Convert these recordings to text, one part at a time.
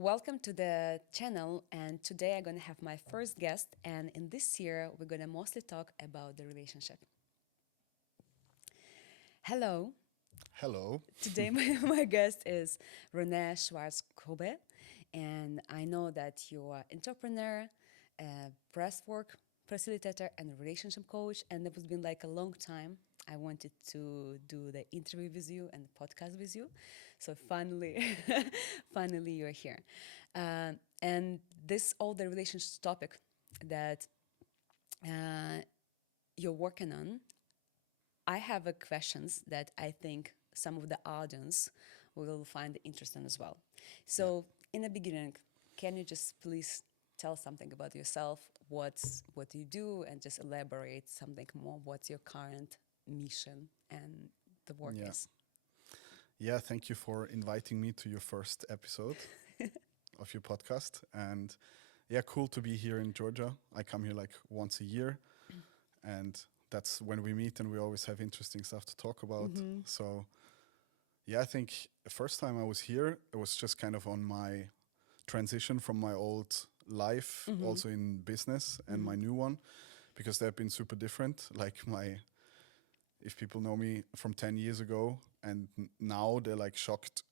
Welcome to the channel, and today I'm gonna have my first guest, and in this year we're gonna mostly talk about the relationship. Hello, Hello. today my guest is Renee Schwarz-Kobe, and I know that you are entrepreneur, press work facilitator, and a relationship coach, and it has been like a long time. I wanted to do the interview with you and the podcast with you, so finally, finally you're here, and this all the relationships topic that uh, you're working on. I have a questions that I think some of the audience will find interesting as well. Yeah. So, in the beginning, can you just please tell something about yourself? What you do, and just elaborate something more. What's your current mission and the work Yeah. is? Yeah. Thank you for inviting me to your first episode of your podcast. And yeah, cool to be here in Georgia. I come here like once a year, and that's when we meet, and we always have interesting stuff to talk about. So yeah, I think the first time I was here, it was just kind of on my transition from my old life, also in business, and my new one, because they've been super different. Like if people know me from 10 years ago and now they're like shocked,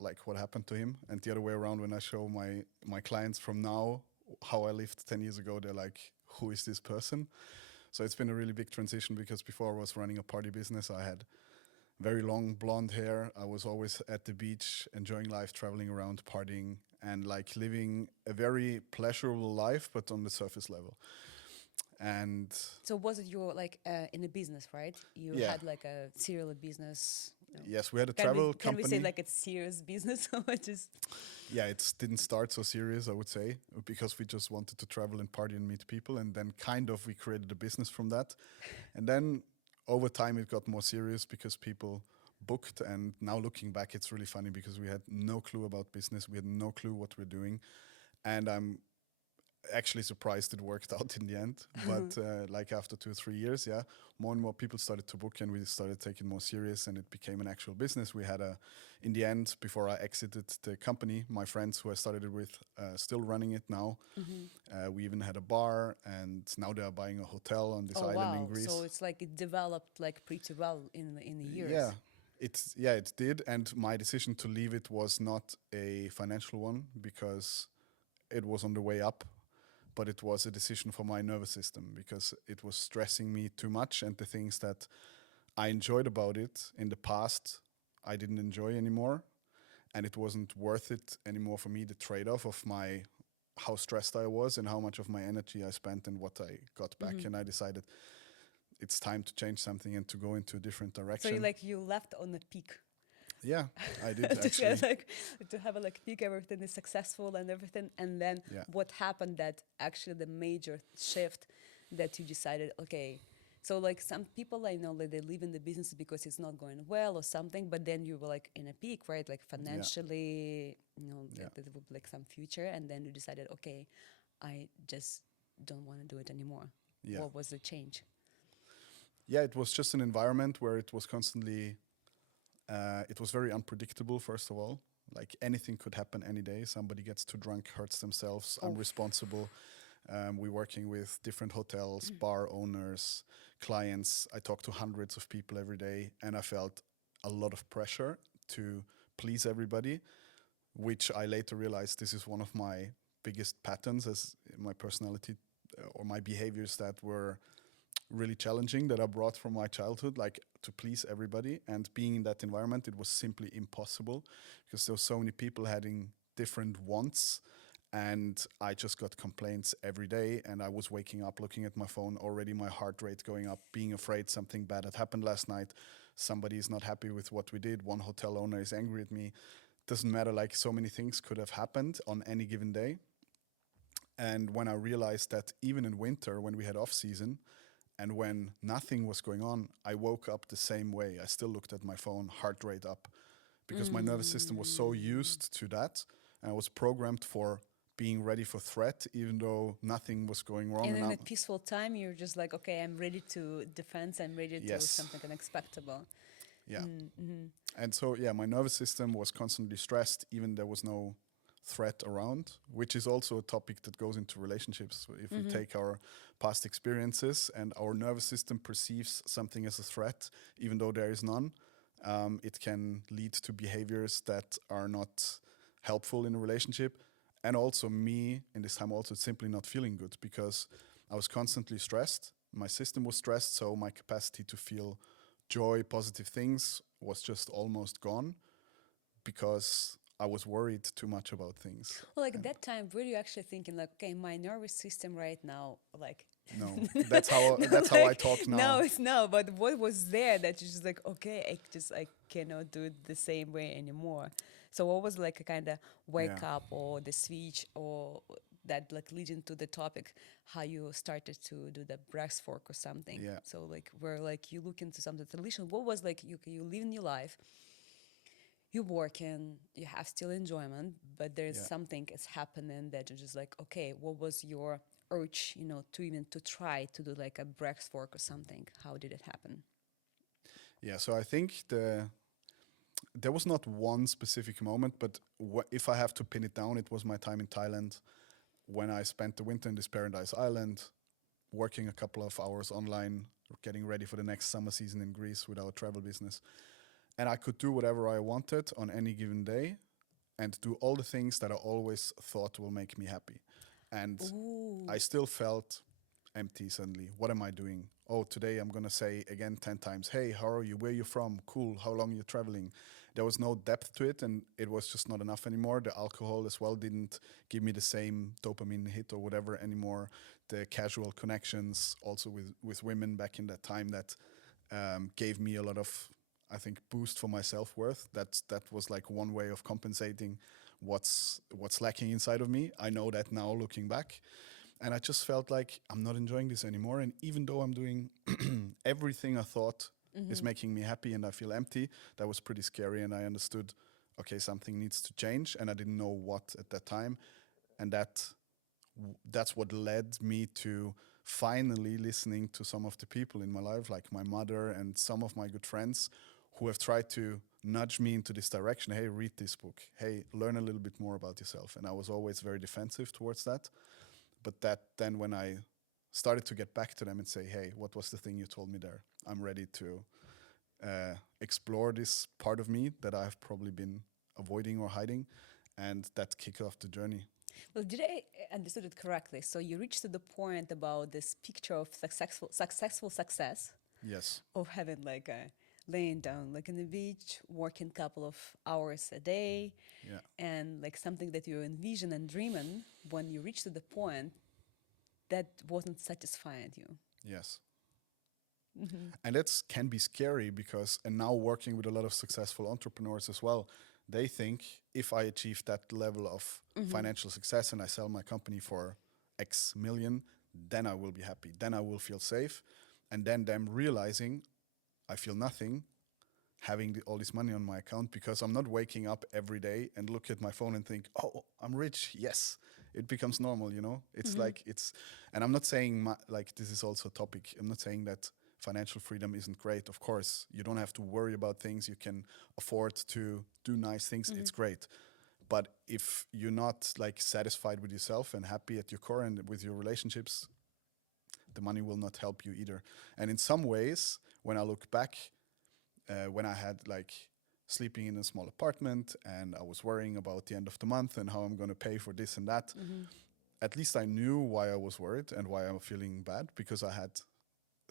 like what happened to him. And the other way around, when I show my clients from now how I lived 10 years ago, they're like, who is this person? So it's been a really big transition, because before I was running a party business. I had very long blonde hair. I was always at the beach, enjoying life, traveling around, partying, and like living a very pleasurable life, but on the surface level. And So, was it your like in a business, right? You yeah, had like a serial business. yes, we had a Can we travel can we say company. like it's serious business or just? Yeah, it didn't start so serious, I would say, because we just wanted to travel and party and meet people, and then kind of we created a business from that. And then over time it got more serious because people booked, and now looking back it's really funny because we had no clue about business, we had no clue what we're doing, and I'm actually surprised it worked out in the end. But like after 2 or 3 years, yeah, more and more people started to book, and we started taking more serious, and it became an actual business. We had in the end, before I exited the company, my friends who I started it with still running it now. We even had a bar, and now they are buying a hotel on this Oh island in wow! So Greece. it's like it developed like pretty well in the Yeah, years. it did, and my decision to leave it was not a financial one, because it was on the way up, but it was a decision for my nervous system, because it was stressing me too much, and the things that I enjoyed about it in the past I didn't enjoy anymore, and it wasn't worth it anymore for me, the trade-off of my how stressed I was and how much of my energy I spent and what I got back. And I decided it's time to change something and to go into a different So you direction. like you left on a peak. Yeah, I did To get, actually. like to have a like peak, everything is successful and everything, and then Yeah. what happened that actually the major shift that you decided, okay, so like some people I know like they leave in the business because it's not going well or something, but then you were like in a peak, right? Like Yeah. financially, Yeah. there would be like some future, and then you decided, okay, I just don't want to do it anymore. Yeah. What was the change? Yeah, it was just an environment where it was constantly, it was very unpredictable, first of all. Like anything could happen any day. Somebody gets too drunk, hurts themselves. I'm Oh, responsible. We're working with different hotels, bar owners, clients. I talk to hundreds of people every day, and I felt a lot of pressure to please everybody, which I later realized this is one of my biggest patterns as my personality or my behaviors that were really challenging, that I brought from my childhood, like to please everybody. And being in that environment, it was simply impossible, because there were so many people having different wants, and I just got complaints every day. And I was waking up looking at my phone, already my heart rate going up, being afraid something bad had happened last night, somebody is not happy with what we did, one hotel owner is angry at me. Doesn't matter, like so many things could have happened on any given day. And when I realized that even in winter, when we had off season and when nothing was going on, I woke up the same way. I still looked at my phone, heart rate up, because my nervous system was so used to that. And I was programmed for being ready for threat, even though nothing was going wrong. and And in a I'm, peaceful time, you're just like, okay, I'm ready to defend. I'm ready to yes, something unexpected. yeah. And so, yeah, my nervous system was constantly stressed, even there was no threat around, which is also a topic that goes into relationships. If we take our past experiences and our nervous system perceives something as a threat, even though there is none, it can lead to behaviors that are not helpful in a relationship. And also me in this time also simply not feeling good because I was constantly stressed. My system was stressed, so my capacity to feel joy, positive things was just almost gone because I was worried too much about things. Well, like that time, were you actually thinking like, okay, my nervous system right now, like, No, that's how I like, talk now. now it's now. But what was there that you just like, okay, I cannot do it the same way anymore. So what was like a kind of wake Yeah. up or the switch or that like leading to the topic, how you started to do the breathwork or something. Yeah. So like where like you look into something traditional. What was like you live in your life, you working, you have still enjoyment, but there's Yeah. something is happening that you're just like, okay, what was your urge, to even to try to do like a breath work or something? How did it happen? Yeah, so I think there was not one specific moment, but if I have to pin it down, it was my time in Thailand when I spent the winter in this paradise island, working a couple of hours online, getting ready for the next summer season in Greece with our travel business. And I could do whatever I wanted on any given day and do all the things that I always thought will make me happy. And Ooh. I still felt empty suddenly. What am I doing? Oh, today I'm going to say again 10 times, hey, how are you? Where are you from? Cool. How long are you traveling? There was no depth to it and it was just not enough anymore. The alcohol as well didn't give me the same dopamine hit or whatever anymore. The casual connections also with women back in that time that gave me a lot of, I think, boost for my self-worth. That was like one way of compensating what's lacking inside of me. I know that now looking back. And I just felt like I'm not enjoying this anymore. And even though I'm doing everything I thought is making me happy and I feel empty, that was pretty scary. And I understood, okay, something needs to change. And I didn't know what at that time. And that's what led me to finally listening to some of the people in my life, like my mother and some of my good friends who have tried to nudge me into this direction. Hey, read this book. Hey, learn a little bit more about yourself. And I was always very defensive towards that. But that then when I started to get back to them and say, hey, what was the thing you told me there? I'm ready to explore this part of me that I've probably been avoiding or hiding. And that kicked off the journey. Well, did I understood it correctly? So you reached to the point about this picture of successful success Yes. of having like a laying down like on the beach, working couple of hours a day, Yeah. and like something that you envision and dreaming. When you reach to the point that wasn't satisfying you. Yes. And that can be scary because, and now working with a lot of successful entrepreneurs as well, they think if I achieve that level of financial success and I sell my company for X million, then I will be happy. Then I will feel safe. And then them realizing I feel nothing having all this money on my account because I'm not waking up every day and look at my phone and think, oh, I'm rich. Yes. It becomes normal, you know? It's like, and I'm not saying like this is also a topic. I'm not saying that financial freedom isn't great. Of course, you don't have to worry about things. You can afford to do nice things. It's great. But if you're not like satisfied with yourself and happy at your core and with your relationships, the money will not help you either. And in some ways, when I look back, when I had like sleeping in a small apartment and I was worrying about the end of the month and how I'm going to pay for this and that, at least I knew why I was worried and why I'm feeling bad because I had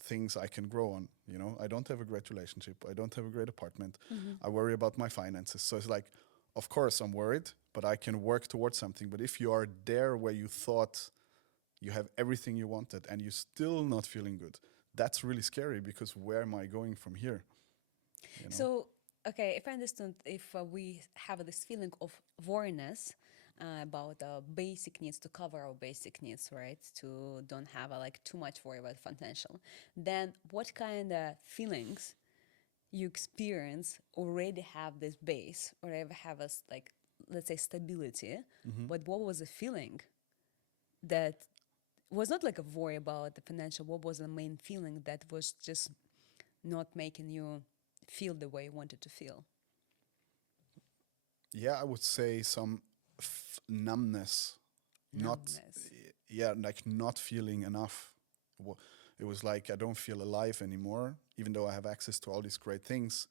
things I can grow on. You know, I don't have a great relationship. I don't have a great apartment. I worry about my finances. So it's like, of course I'm worried, but I can work towards something. But if you are there where you thought you have everything you wanted and you're still not feeling good, that's really scary because where am I going from here? You know? So, okay, if I understand, if we have this feeling of worriness about basic needs to cover our basic needs, right? To don't have like too much worry about financial, then what kind of feelings you experience already have this base or ever have us like, let's say, stability, but what was the feeling that was not like a worry about the financial? What was the main feeling that was just not making you feel the way you wanted to feel? Yeah, I would say some numbness, not Numbness. yeah, like not feeling enough. It was like I don't feel alive anymore, even though I have access to all these great things.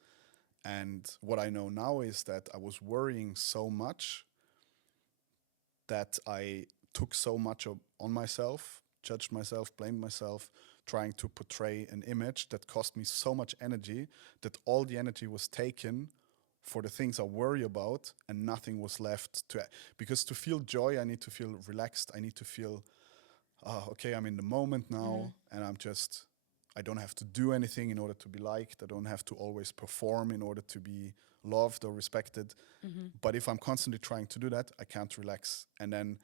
And what I know now is that I was worrying so much that I took so much on myself, judged myself, blamed myself, trying to portray an image that cost me so much energy that all the energy was taken for the things I worry about and nothing was left to. Because to feel joy, I need to feel relaxed. I need to feel, okay, I'm in the moment now and I don't have to do anything in order to be liked. I don't have to always perform in order to be loved or respected. But if I'm constantly trying to do that, I can't relax. And then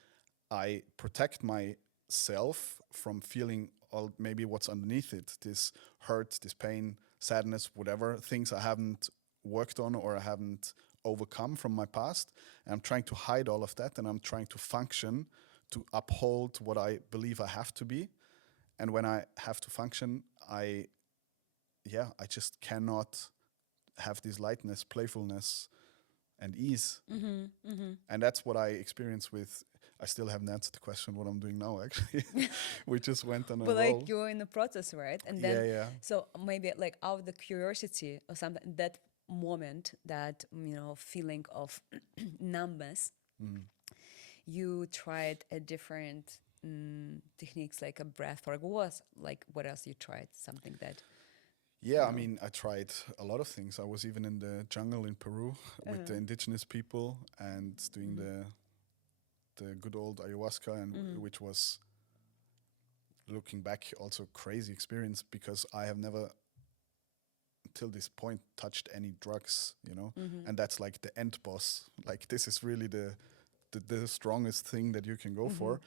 I protect myself from feeling all maybe what's underneath it, this hurt, this pain, sadness, whatever things I haven't worked on or I haven't overcome from my past. And I'm trying to hide all of that and I'm trying to function to uphold what I believe I have to be. And when I have to function, I just cannot have this lightness, playfulness, and ease. And that's what I experience with. I still haven't answered the question what I'm doing now. Actually, we just went on a But roll. like you're in the process, right? And Yeah, then yeah. so maybe like out of the curiosity or something, that moment, that feeling of numbness, you tried a different techniques like a breath work. What was like what else you tried? Something that Yeah, I mean, I tried a lot of things. I was even in the jungle in Peru with the indigenous people and doing the good old ayahuasca, and which was, looking back, also crazy experience because I have never till this point touched any drugs, and that's like the end boss. Like this is really the strongest thing that you can go for.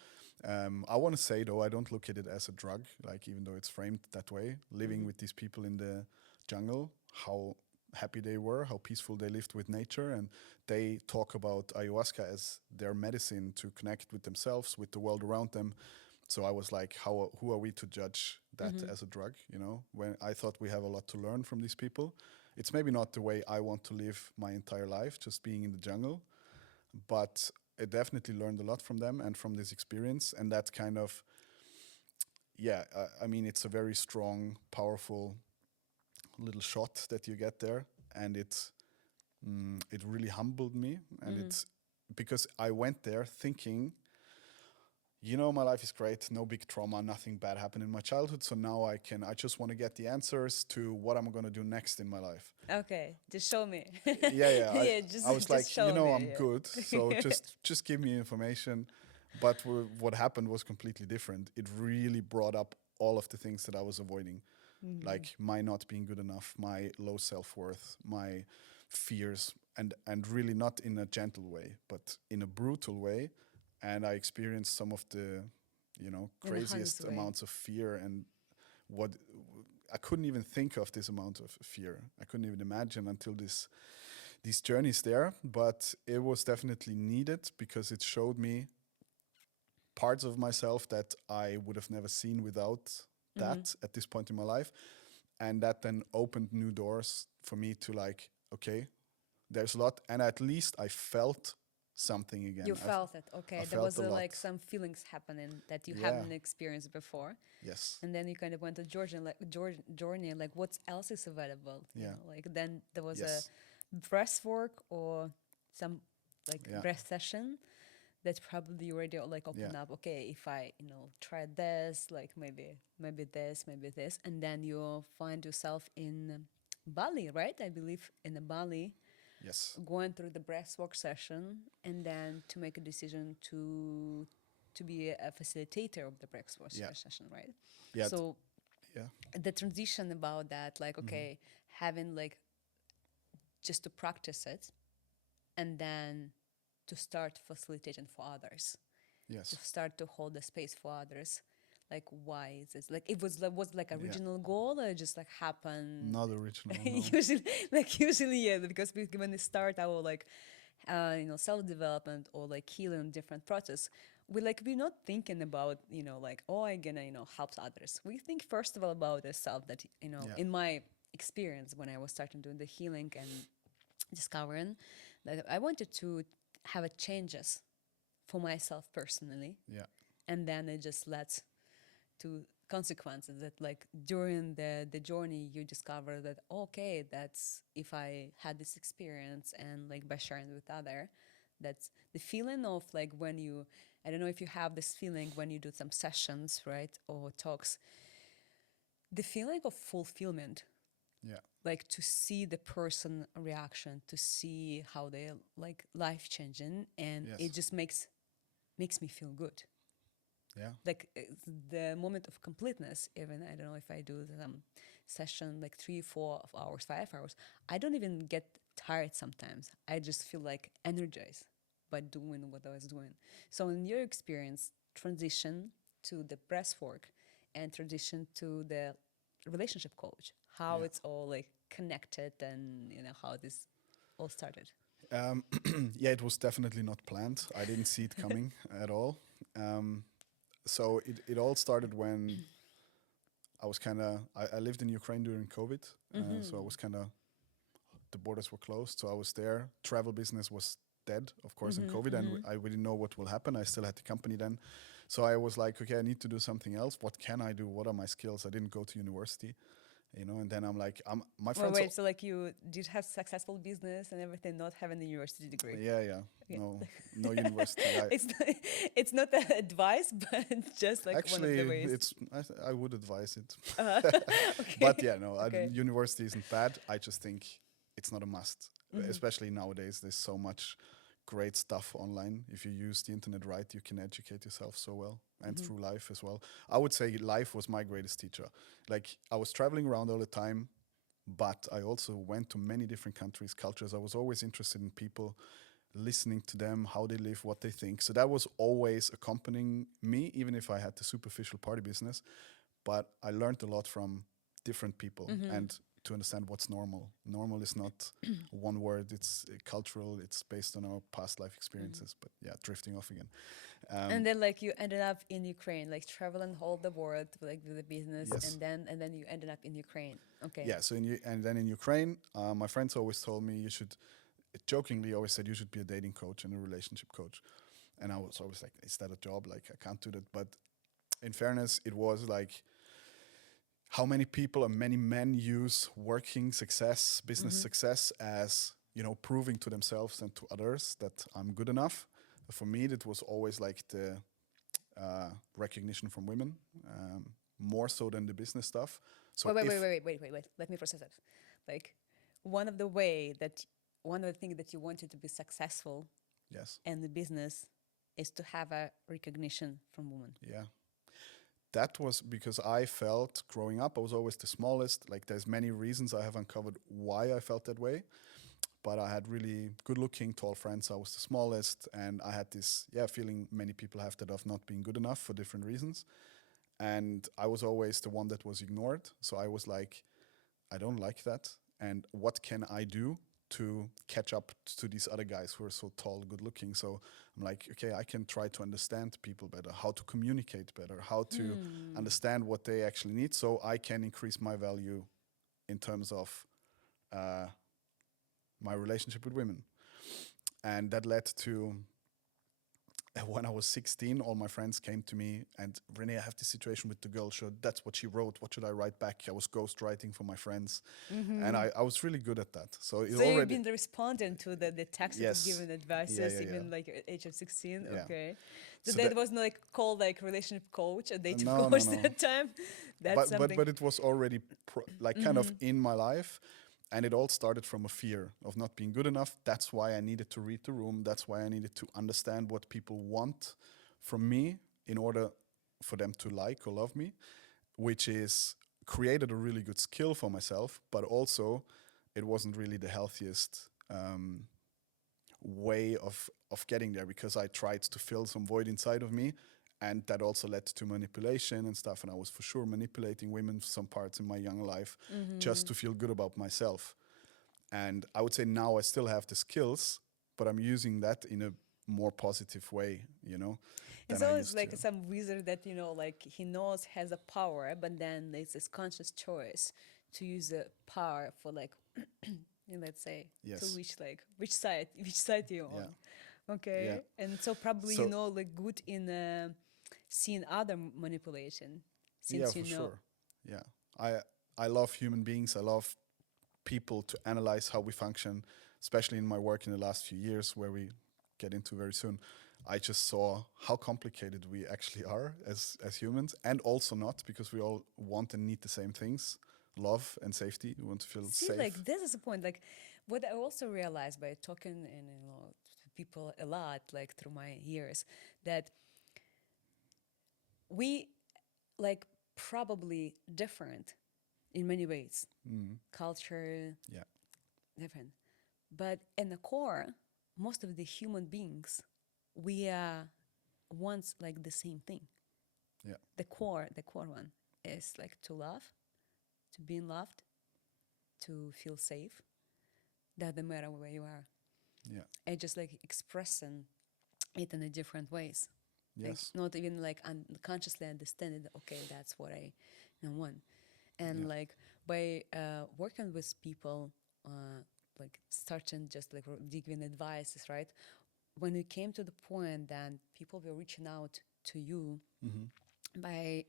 I want to say though, I don't look at it as a drug, like even though it's framed that way. Living with these people in the jungle, how happy they were, how peaceful they lived with nature, and they talk about ayahuasca as their medicine to connect with themselves, with the world around them. So I was like, who are we to judge that as a drug? When I thought we have a lot to learn from these people. It's maybe not the way I want to live my entire life, just being in the jungle, but I definitely learned a lot from them and from this experience. And that kind of, I mean, it's a very strong, powerful little shot that you get there, and it really humbled me. And it's because I went there thinking, my life is great, no big trauma, nothing bad happened in my childhood. So now I just want to get the answers to what I'm going to do next in my life. okay, just show me. Yeah. Yeah, just I was just like, show me. I'm Yeah. good. So just give me information. But what happened was completely different. It really brought up all of the things that I was avoiding, like my not being good enough, my low self-worth, my fears, and really not in a gentle way, but in a brutal way. And I experienced some of the, In a craziest honest way. amounts of fear, and what I couldn't even think of this amount of fear. I couldn't even imagine until these journeys there. But it was definitely needed because it showed me parts of myself that I would have never seen without that at this point in my life. And that then opened new doors for me to like, okay, there's a lot. And at least I felt something again. You felt it, okay. I There felt was a lot. like some feelings happening that you Yeah. haven't experienced before. Yes. And then you kind of went to Georgia, like journey, like what else is available? Yeah. Like then there was Yes. a breath work or some like Yeah. breath session that probably you already like open Yeah. up. Okay, if I try this, like maybe this, and then you find yourself in Bali, right? I believe in the Bali, Yes. going through the breathwork session, and then to make a decision to be a facilitator of the breathwork Yeah. session, right? Yeah. So Yeah. the transition about that, like okay, having like just to practice it, and then to start facilitating for others, Yes. to start to hold the space for others. Like why is this like it was like a Yeah. regional goal or it just like happened Not original. No. usually yeah, because when we start our like self-development or like healing different process, we're not thinking about like, oh, I'm gonna help others. We think first of all about ourselves, that Yeah. in my experience when I was starting doing the healing and discovering that I wanted to have a changes for myself personally, Yeah. and then it just led to consequences that like during the journey you discover that okay, that's if I had this experience and like by sharing with other, that's the feeling of like when you, I don't know if you have this feeling when you do some sessions, right, or talks, the feeling of fulfillment, Yeah. like to see the person reaction, to see how they like life changing, and Yes. it just makes me feel good. Yeah. Like it's the moment of completeness. Even I don't know if I do some session like 3 4 hours 5 hours, I don't even get tired sometimes. I just feel like energized by doing what I was doing. So in your experience, transition to the breath work and transition to the relationship coach, how Yeah. it's all like connected, and how this all started. Yeah, it was definitely not planned. I didn't see it coming at all. Um, so it all started when I was kind of, I lived in Ukraine during COVID. So I was kind of, the borders were closed. So I was there. Travel business was dead, of course, in COVID. And we didn't know what will happen. I still had the company then. So I was like, okay, I need to do something else. What can I do? What are my skills? I didn't go to university, and then I'm like, my Well, friends. wait, so like you did have successful business and everything, not having a university degree. Yeah, yeah. Yeah. No university. it's not, it's not an advice, but just like one of the Actually, ways. I would advise it. Okay. But yeah, no, Okay. university isn't bad. I just think it's not a must, especially nowadays. There's so much great stuff online. If you use the internet right, you can educate yourself so well, and through life as well. I would say life was my greatest teacher. Like I was traveling around all the time, but I also went to many different countries, cultures. I was always interested in people, listening to them, how they live, what they think. So that was always accompanying me, even if I had the superficial party business. But I learned a lot from different people and to understand what's normal. Normal is not one word, it's cultural, it's based on our past life experiences. But yeah, drifting off again. And then like you ended up in Ukraine, like traveling all the world like with the business, Yes. and then you ended up in Ukraine. Okay. Yeah, so and then in Ukraine, my friends always told me you should, jokingly always said you should be a dating coach and a relationship coach. And I was always like, is that a job? Like, I can't do that. But in fairness, it was like how many people and many men use working success, business success as, proving to themselves and to others that I'm good enough. For me, it was always like the recognition from women, more so than the business stuff. So Wait. Let me process it. Like one of the way that one of the things that you wanted to be successful yes, in the business is to have a recognition from women. yeah. That was because I felt growing up, I was always the smallest. Like there's many reasons I have uncovered why I felt that way. But I had really good looking, tall friends. I was the smallest. And I had this, feeling many people have that of not being good enough for different reasons. And I was always the one that was ignored. So I was like, I don't like that. And what can I do to catch up to these other guys who are so tall, good looking? So I'm like, okay, I can try to understand people better, how to communicate better, how to understand what they actually need, so I can increase my value in terms of my relationship with women. And that led to when I was 16, all my friends came to me and, Renee, I have this situation with the girl. So that's what she wrote. What should I write back? I was ghostwriting for my friends. And I was really good at that. So it So already. you've been the respondent to the text that Yes. was given advices, Yeah, yeah, even yeah. like at age of 16. Yeah. Okay. So So that that- was not like called like relationship coach, a dating No, no, coach no. that time. That's but something. but it was already like kind of in my life, and it all started from a fear of not being good enough. That's why I needed to read the room. That's why I needed to understand what people want from me in order for them to like or love me, which is created a really good skill for myself, but also it wasn't really the healthiest way of getting there, because I tried to fill some void inside of me, and that also led to manipulation and stuff. And I was for sure manipulating women some parts in my young life just to feel good about myself. And I would say now I still have the skills, but I'm using that in a more positive way, And than I so it's used like to. some wizard that, like he knows has a power, but then there's this conscious choice to use the power for like, let's say, to Yes. which side you're Yeah. on. Okay. Yeah. And so probably So like good in seeing other manipulation, yeah, since you for know. sure. Yeah. I I love human beings. I love people to analyze how we function, especially in my work in the last few years, where we get into very soon. I just saw how complicated we actually are as humans, and also not, because we all want and need the same things: love and safety. We want to feel See, safe. like this is the point. Like what I also realized by talking and to people a lot, like through my years, that we like probably different in many ways, Mm. culture Yeah. different, but in the core, most of the human beings, we wants like the same thing. Yeah. The core one is like to love, to be loved, to feel safe. Doesn't matter where you are. Yeah. And just like expressing it in a different ways. Like Yes. not even like unconsciously understanding. Okay, that's what I want. And Yeah. like by working with people, like starting just like giving advices, right? When we came to the point that people were reaching out to you Hmm. by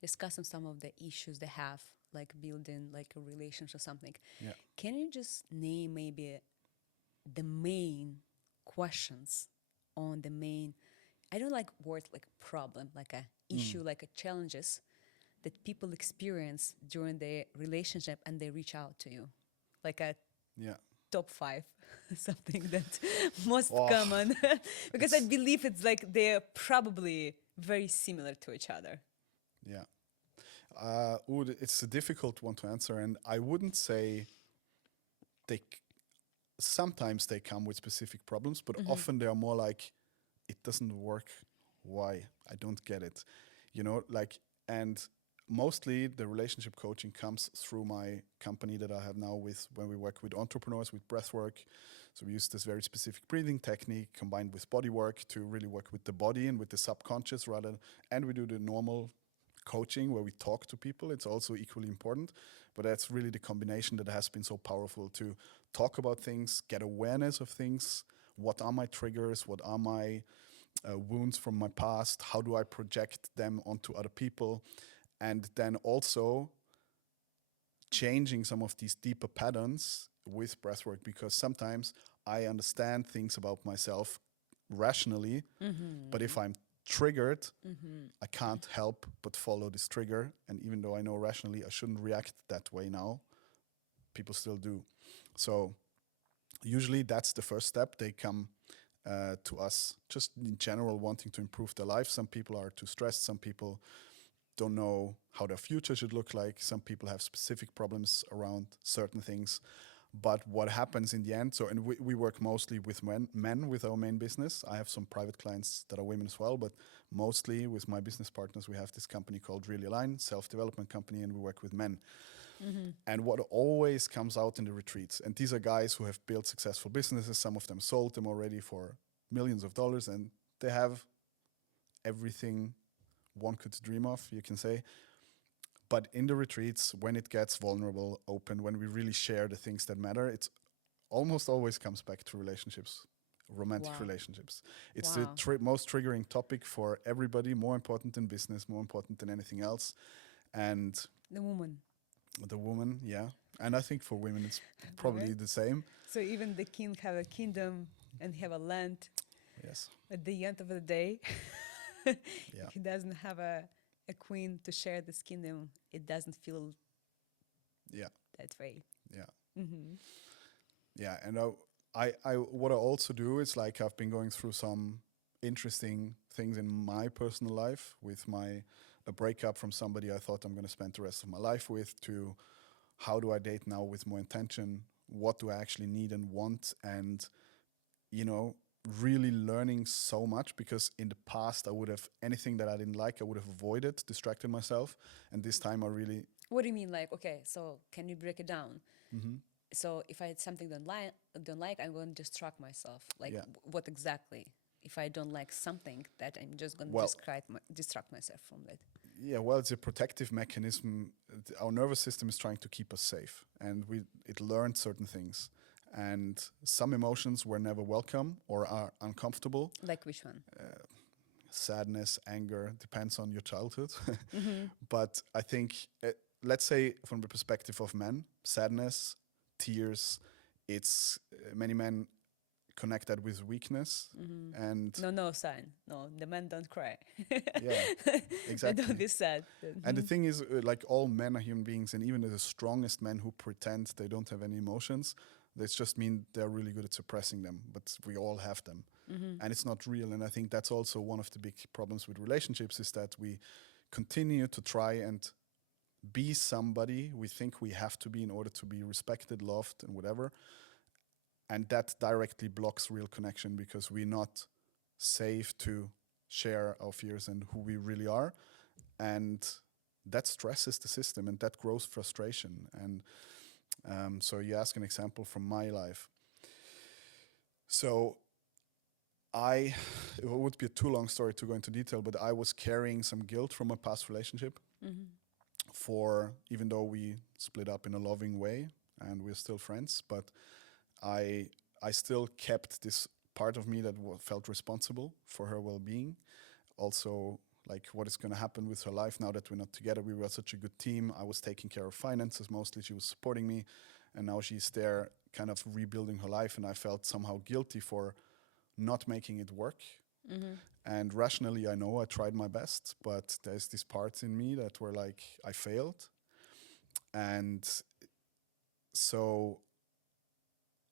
discussing some of the issues they have, like building like a relationship or something. Yeah. Can you just name maybe the main questions on the main, I don't like words like problem, like a Mm. issue, like a challenges that people experience during their relationship and they reach out to you? Like a Yeah. top five, something that most Oh, common, because I it's believe it's like they're probably very similar to each other. yeah. It's a difficult one to answer, and I wouldn't say they. Sometimes they come with specific problems, but often they are more like, it doesn't work. Why? I don't get it. Like, and mostly the relationship coaching comes through my company that I have now, with when we work with entrepreneurs with breath work. So we use this very specific breathing technique combined with body work to really work with the body and with the subconscious and we do the normal coaching where we talk to people. It's also equally important, but that's really the combination that has been so powerful, to talk about things, get awareness of things. What are my triggers? What are my wounds from my past? How do I project them onto other people? And then also changing some of these deeper patterns with breathwork, because sometimes I understand things about myself rationally, but if I'm triggered, I can't help but follow this trigger. And even though I know rationally I shouldn't react that way now, people still do. So usually that's the first step. They come to us just in general wanting to improve their life. Some people are too stressed. Some people don't know how their future should look like. Some people have specific problems around certain things. But what happens in the end, and we work mostly with men with our main business. I have some private clients that are women as well, but mostly with my business partners, we have this company called Really Align, self-development company, and we work with men. And what always comes out in the retreats, and these are guys who have built successful businesses, some of them sold them already for millions of dollars, and they have everything one could dream of, you can say. But in the retreats, when it gets vulnerable, open, when we really share the things that matter, it's almost always comes back to relationships, romantic Wow. relationships. It's the Wow. most triggering topic for everybody, more important than business, more important than anything else. And The woman. the woman, yeah. And I think for women, it's probably Right? the same. So even the king have a kingdom and have a land. Yes. At the end of the day, Yeah. if he doesn't have a queen to share this kingdom, it doesn't feel Yeah. that way. Yeah. Hmm. Yeah. And what I also do is, like, I've been going through some interesting things in my personal life with a breakup from somebody I thought I'm going to spend the rest of my life with, to how do I date now with more intention? What do I actually need and want? And, you know, really learning so much, because in the past I would have, anything that I didn't like, I would have avoided, distracted myself. And this time I really, What do you mean? Like, okay, so can you break it down? hmm So if I had something don't like, I'm going to distract myself. Like, yeah. what exactly? If I don't like something, that I'm just going to Well, distract myself from it. yeah, well, it's a protective mechanism. Our nervous system is trying to keep us safe, and it learned certain things. And some emotions were never welcome or are uncomfortable. Like which one? Sadness, anger, depends on your childhood. Mm-hmm. But I think, let's say from the perspective of men, sadness, tears, it's many men connect that with weakness. Mm-hmm. And No, no, son. No, the men don't cry. yeah, They exactly. don't be sad. And the Mhm. thing is, like all men are human beings, and even the strongest men who pretend they don't have any emotions, that's just mean they're really good at suppressing them. But we all have them, Mhm. and it's not real. And I think that's also one of the big problems with relationships is that we continue to try and be somebody we think we have to be in order to be respected, loved, and whatever. And that directly blocks real connection because we're not safe to share our fears and who we really are. And that stresses the system and that grows frustration. And so you ask an example from my life. So it would be a too long story to go into detail, but I was carrying some guilt from a past relationship Mhm. for, even though we split up in a loving way and we're still friends, but I still kept this part of me that felt responsible for her well-being. Also, like what is going to happen with her life now that we're not together. We were such a good team. I was taking care of finances mostly. She was supporting me, and now she's there, kind of rebuilding her life. And I felt somehow guilty for not making it work. Mhm. And rationally, I know I tried my best, but there's these parts in me that were like I failed, and so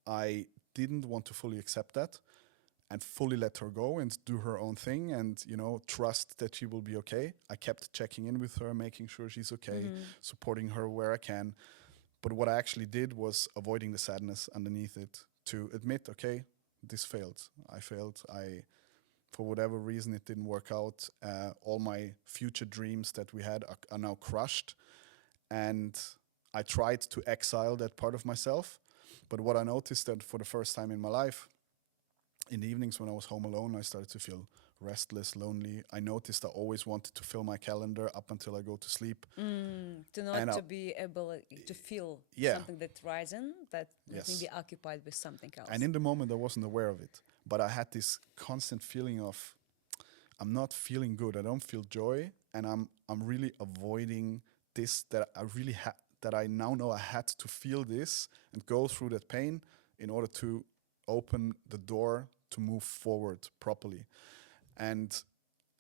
I didn't want to fully accept that and fully let her go and do her own thing and, trust that she will be okay. I kept checking in with her, making sure she's okay, Mhm. supporting her where I can. But what I actually did was avoiding the sadness underneath it to admit, okay, this failed. I failed. For whatever reason, it didn't work out. All my future dreams that we had are now crushed. And I tried to exile that part of myself. But what I noticed that for the first time in my life, in the evenings when I was home alone, I started to feel restless, lonely. I noticed I always wanted to fill my calendar up until I go to sleep. To And not to be able to feel yeah, something that rising, that let me yes. be occupied with something And else. in the moment, I wasn't aware of it. But I had this constant feeling of I'm not feeling good. I don't feel joy, and I'm really avoiding this. That I now know I had to feel this and go through that pain in order to open the door to move forward properly. And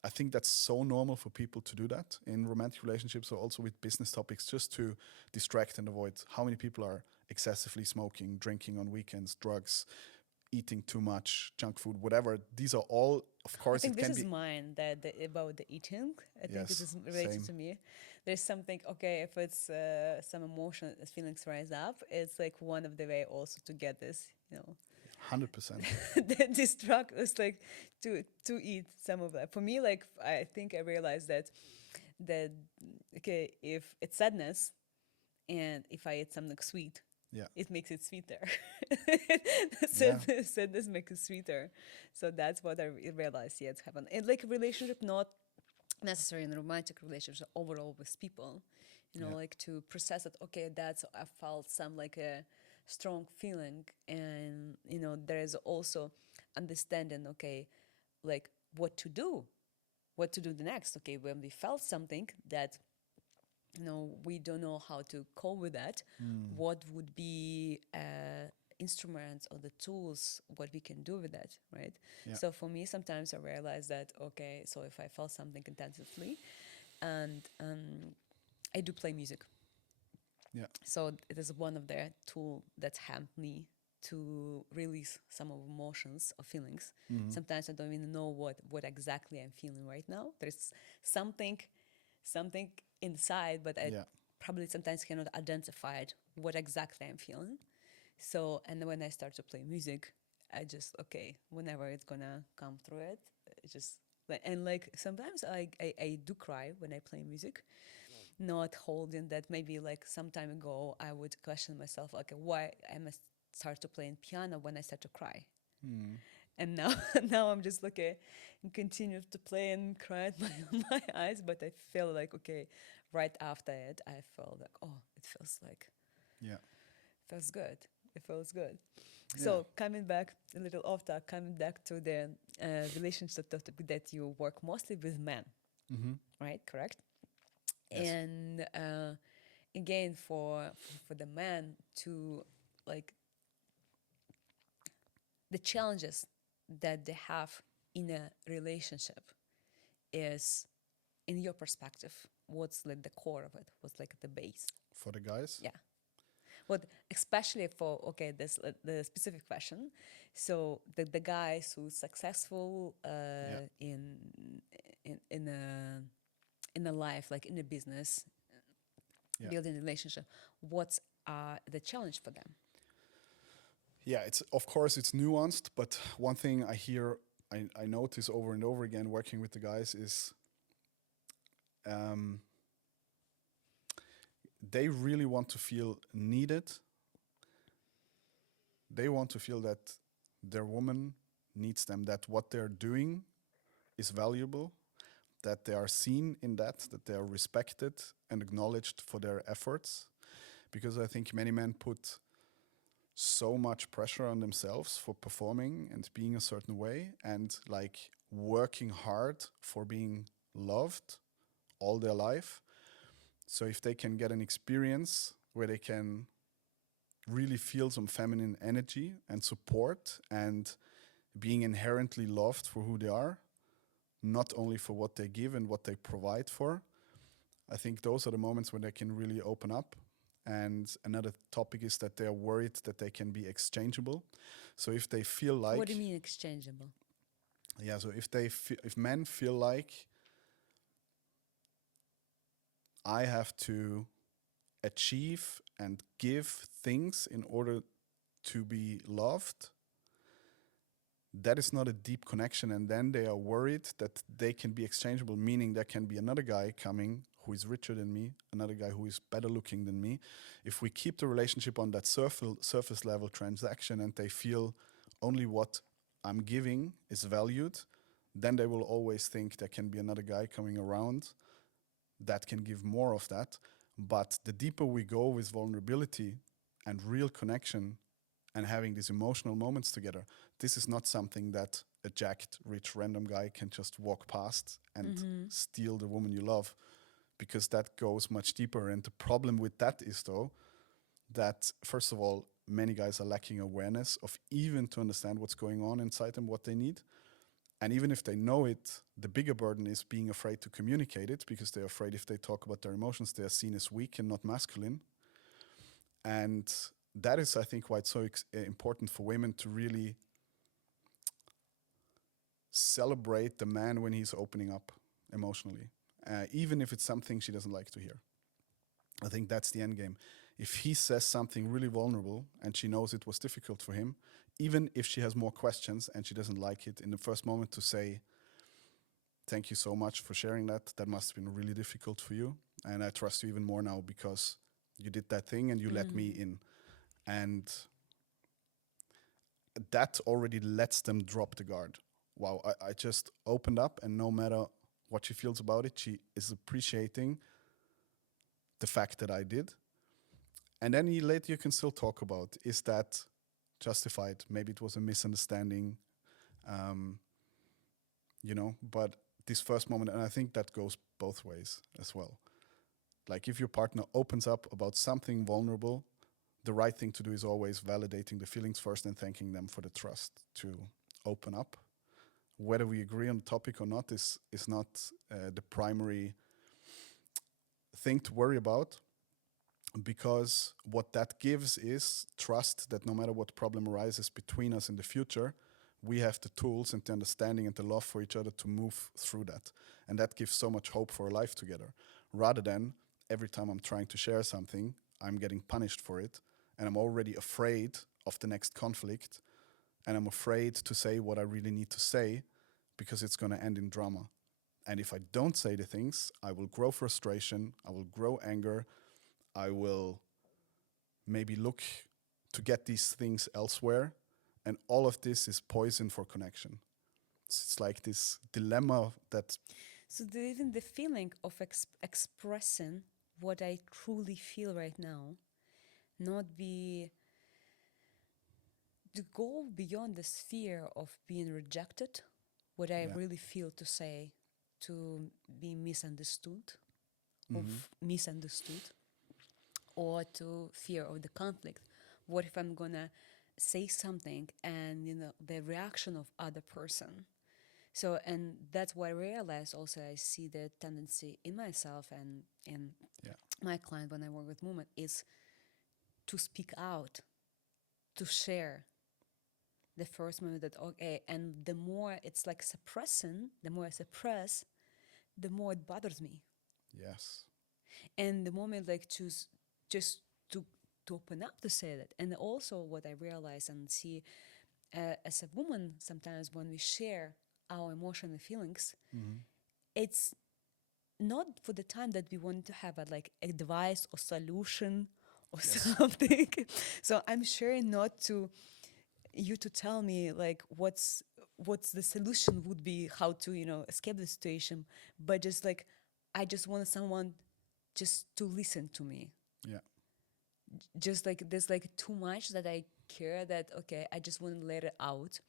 I think that's so normal for people to do that in romantic relationships or also with business topics, just to distract and avoid. How many people are excessively smoking, drinking on weekends, drugs, eating too much, junk food, whatever? These are all, of I course, think it this can is be. mine that about the eating. I think this Yes, is related same. to me. There's something okay if it's some emotion, feelings rise up. It's like one of the way also to get this, 100%. the distract is like to eat some of that. For me, like I think I realized that okay, if it's sadness and if I eat something sweet, Yeah. it makes it sweeter. Yeah. Sadness makes it sweeter. So that's what I realized. Yeah, it's happened. And like a relationship, not necessarily in a romantic relationship, overall with people, Yeah. like to process it. Okay, that's I felt some like a strong feeling, and there is also understanding. Okay, like what to do the next. Okay, when we felt something that we don't know how to cope with that, Mm. what would be instruments or the tools what we can do with that, right? Yeah. So for me sometimes I realize that okay, so if I felt something intensively and I do play music, Yeah. so it is one of the tool that helped me to release some of emotions or feelings. Mhm. Sometimes I don't even know what exactly I'm feeling right now. There's something inside, but I Yeah. probably sometimes cannot identify it, what exactly I'm feeling. So, and when I start to play music, I just, okay, whenever it's gonna come through it, it just, and like sometimes I do cry when I play music, not holding that maybe like some time ago I would question myself, like, why I must start to play piano when I start to cry. Mm. And now now I'm just like and continue to play and cry at my eyes, but I feel like okay, right after it I felt like oh, it feels Yeah. good. It feels good. So coming back a little off topic, coming back to the relationship topic that you work mostly with men, right? Correct. Yes. And again, for the man to like the challenges that they have in a relationship is, in your perspective, what's like the core of it? What's like the base? For the guys? Yeah. What especially for this the specific question. So the guys who's successful in a life, like in a business, Yeah. building a relationship, what's the challenge for them? Yeah, it's of course it's nuanced, but one thing I hear, I notice over and over again working with the guys is they really want to feel needed. They want to feel that their woman needs them, that what they're doing is valuable, that they are seen in that they are respected and acknowledged for their efforts. Because I think many men put so much pressure on themselves for performing and being a certain way and like working hard for being loved all their life. So if they can get an experience where they can really feel some feminine energy and support and being inherently loved for who they are, not only for what they give and what they provide for, I think those are the moments when they can really open up. And another topic is that they are worried that they can be exchangeable. So if they feel like, What do you mean exchangeable? yeah, so if men feel like I have to achieve and give things in order to be loved, that is not a deep connection. And then they are worried that they can be exchangeable, meaning there can be another guy coming who is richer than me, another guy who is better looking than me. If we keep the relationship on that surface level transaction and they feel only what I'm giving is valued, then they will always think there can be another guy coming around that can give more of that. But the deeper we go with vulnerability and real connection and having these emotional moments together, this is not something that a jacked, rich, random guy can just walk past and steal the woman you love, because that goes much deeper. And the problem with that is, though, that first of all, many guys are lacking awareness of even to understand what's going on inside them, what they need. And even if they know it, the bigger burden is being afraid to communicate it, because they're afraid if they talk about their emotions, they are seen as weak and not masculine. And that is, I think, why it's so important for women to really celebrate the man when he's opening up emotionally, even if it's something she doesn't like to hear. I think that's the end game. If he says something really vulnerable and she knows it was difficult for him, even if she has more questions and she doesn't like it, in the first moment to say, thank you so much for sharing that. That must have been really difficult for you. And I trust you even more now because you did that thing and you let me in. And that already lets them drop the guard. Wow, I just opened up, and no matter what she feels about it, she is appreciating the fact that I did. And then later you can still talk about, is that justified? Maybe it was a misunderstanding, but this first moment, and I think that goes both ways as well. Like if your partner opens up about something vulnerable, the right thing to do is always validating the feelings first and thanking them for the trust to open up. Whether we agree on the topic or not is not the primary thing to worry about, because what that gives is trust that no matter what problem arises between us in the future, we have the tools and the understanding and the love for each other to move through that. And that gives so much hope for a life together, rather than every time I'm trying to share something, I'm getting punished for it, and I'm already afraid of the next conflict, and I'm afraid to say what I really need to say because it's going to end in drama. And if I don't say the things, I will grow frustration, I will grow anger, I will maybe look to get these things elsewhere. And all of this is poison for connection. It's like this dilemma that... So even the feeling of expressing what I truly feel right now, not be to go beyond this fear of being rejected, what I Yeah. really feel to say, to be misunderstood, Mm-hmm. of misunderstood, or to fear of the conflict. What if I'm gonna say something and the reaction of other person? So, and that's what I realize also. I see the tendency in myself and in Yeah. my client when I work with women is to speak out, to share the first moment that okay, and the more it's like suppressing, the more I suppress, the more it bothers me. Yes. And the moment like choose just to open up to say that. And also what I realize and see as a woman, sometimes when we share our emotional feelings, Mm-hmm. it's not for the time that we want to have a like advice or solution or Yes. something. So I'm sharing not to you to tell me like what's the solution would be, how to escape the situation, but just like I just want someone just to listen to me. Yeah. Just like there's like too much that I care that okay, I just want to let it out.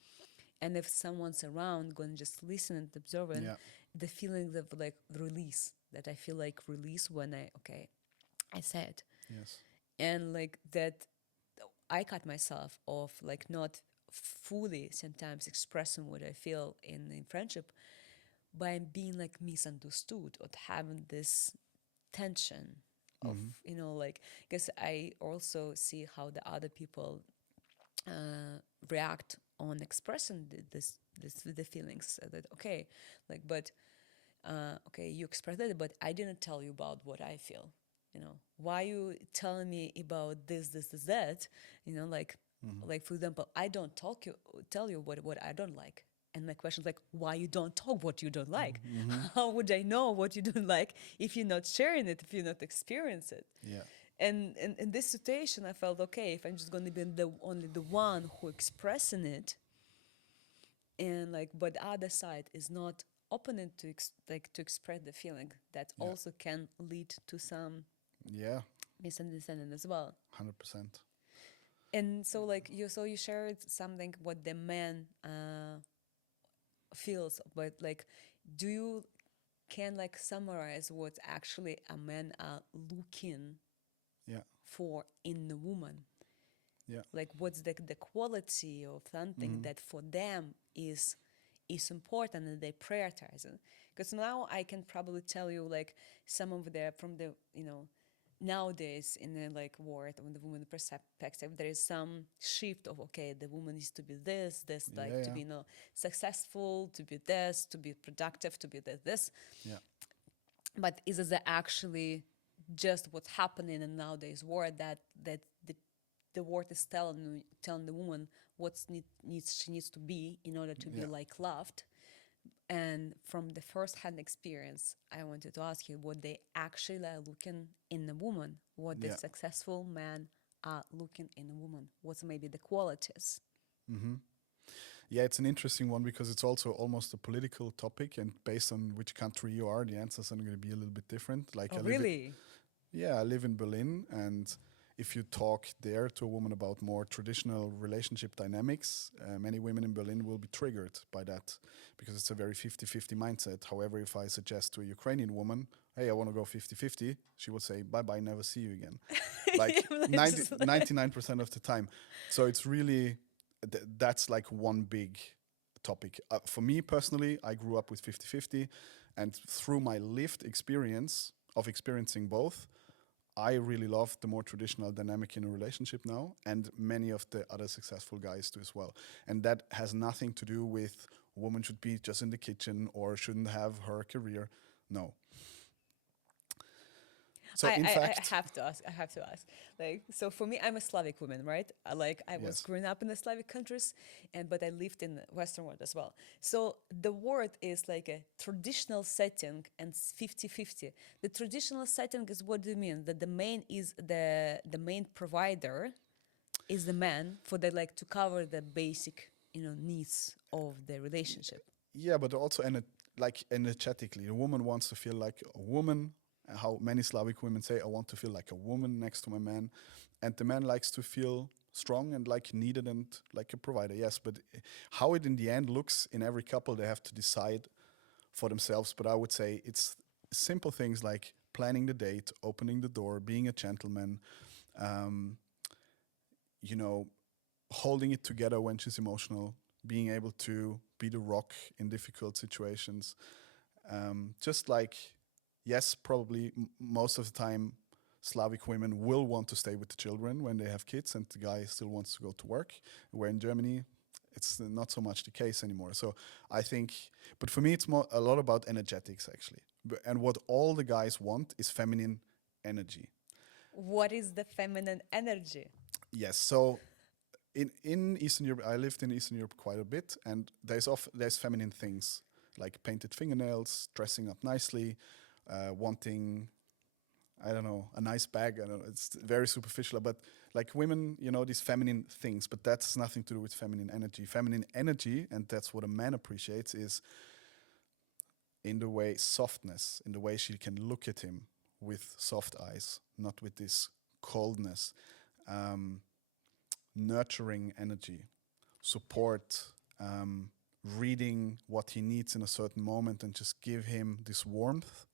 And if someone's around going to just listen and observe, and Yeah. the feeling of like release, that I feel like release when I said. Yes. And like that I cut myself off, like not fully sometimes expressing what I feel in friendship by being like misunderstood or having this tension of Mm-hmm. like, because I also see how the other people react on expressing this the feelings that okay, like, but okay, you expressed it, but I didn't tell you about what I feel. Why you telling me about this that? Like, Mm-hmm. for example, I don't tell you what I don't like. And my question is like, why you don't talk what you don't like? Mm-hmm. How would I know what you don't like if you're not sharing it, if you're not experiencing it? Yeah. And in this situation, I felt okay if I'm just going to be only the one who expressing it, and like, but the other side is not open to to express the feeling, that Yeah. also can lead to some Yeah. misunderstanding as well. 100%. And so like you shared something what the man feels, but like, do you can like summarize what actually a man are looking Yeah. for in the woman? Yeah. Like what's the quality of something Mm-hmm. that for them is important and they prioritize it? Because now I can probably tell you like some of the from the nowadays in the like world on the woman perspective, there is some shift of okay, the woman needs to be this Yeah. like to Yeah. be successful, to be this, to be productive, to be this. Yeah. But is it actually just what's happening in nowadays world, that the world is telling the woman she needs to be in order to be Yeah. like loved? And from the first-hand experience, I wanted to ask you what they actually are looking in a woman, what the Yeah. successful men are looking in a woman, what's maybe the qualities. Mm-hmm. Yeah, it's an interesting one because it's also almost a political topic, and based on which country you are, the answers are going to be a little bit different. Like Oh, really? yeah, I live in Berlin, and if you talk there to a woman about more traditional relationship dynamics, many women in Berlin will be triggered by that because it's a very 50-50 mindset. However, if I suggest to a Ukrainian woman, hey, I want to go 50-50, she will say, bye bye, never see you again. Like Like, just like- 99% of the time. So it's really, that's like one big topic. For me personally, I grew up with 50-50, and through my lived experience of experiencing both, I really love the more traditional dynamic in a relationship now, and many of the other successful guys do as well. And that has nothing to do with a woman should be just in the kitchen or shouldn't have her career. No. So in I fact, have to ask. I have to ask. Like, so for me, I'm a Slavic woman, right? I was yes, growing up in the Slavic countries, but I lived in the Western world as well. So the word is like a traditional setting and 50-50. The traditional setting is, what do you mean? That the main is the main provider is the man for the like to cover the basic needs of the relationship. yeah, but also like energetically, a woman wants to feel like a woman. How many Slavic women say, "I want to feel like a woman next to my man," and the man likes to feel strong and like needed and like a provider, yes, but how it in the end looks in every couple, they have to decide for themselves. But I would say it's simple things like planning the date, opening the door, being a gentleman, um, you know, holding it together when she's emotional, being able to be the rock in difficult situations. Just like, yes, probably most of the time, Slavic women will want to stay with the children when they have kids, and the guy still wants to go to work. Where in Germany, it's not so much the case anymore. So I think, but for me, it's more a lot about energetics actually. And what all the guys want is feminine energy. What is the feminine energy? Yes. So in Eastern Europe, I lived in Eastern Europe quite a bit, and there's feminine things like painted fingernails, dressing up nicely, wanting, I don't know, a nice bag. I don't know, it's very superficial, but like women, these feminine things, but that's nothing to do with feminine energy. Feminine energy, and that's what a man appreciates, is in the way softness, in the way she can look at him with soft eyes, not with this coldness. Um, Nurturing energy, support, reading what he needs in a certain moment and just give him this warmth.